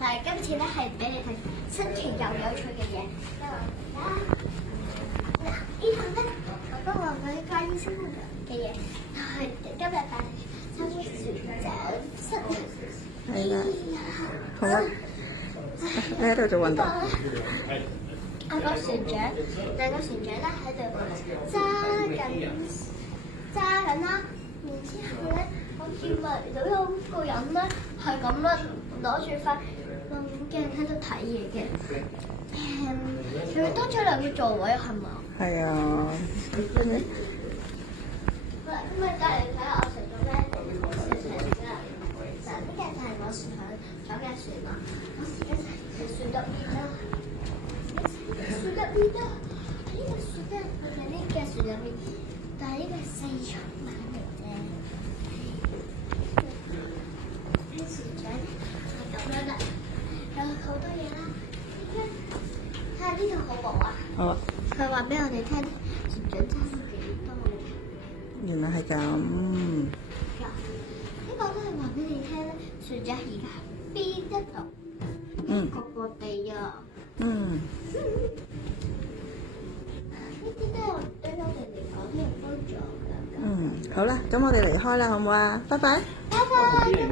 但係今次咧係俾你睇新奇又有趣嘅嘢。嗱，呢度咧我都話佢關於生活嘅嘢，但係今日帶你參觀船長室。係啦，好啊，你喺度做運動。個船長，兩個船長咧喺度揸緊啦，然之後咧，我見埋到有個人咧係咁啦，攞住塊望遠鏡喺度睇嘢嘅。佢多咗兩個座位係嘛？係啊。喂，咁咪帶嚟睇下我食咗咩船啦？嗱，呢個就係我想坐嘅船啦。我而家就係船入面啦。船入面啊！呢個船咧，我喺呢個船入面，但係呢個係四重板嚟啫。啲船長係咁樣啦，有好多嘢啦。睇下呢度好唔好啊？好啊。佢話俾我哋聽，船長爭咗幾多？原來係咁。嗱，呢個都係話俾你聽咧，船長而家喺邊一度？各個地啊。呢啲都係對我哋嚟講都有幫助㗎。好啦，咁我哋離開啦，好唔好啊？拜拜。拜拜。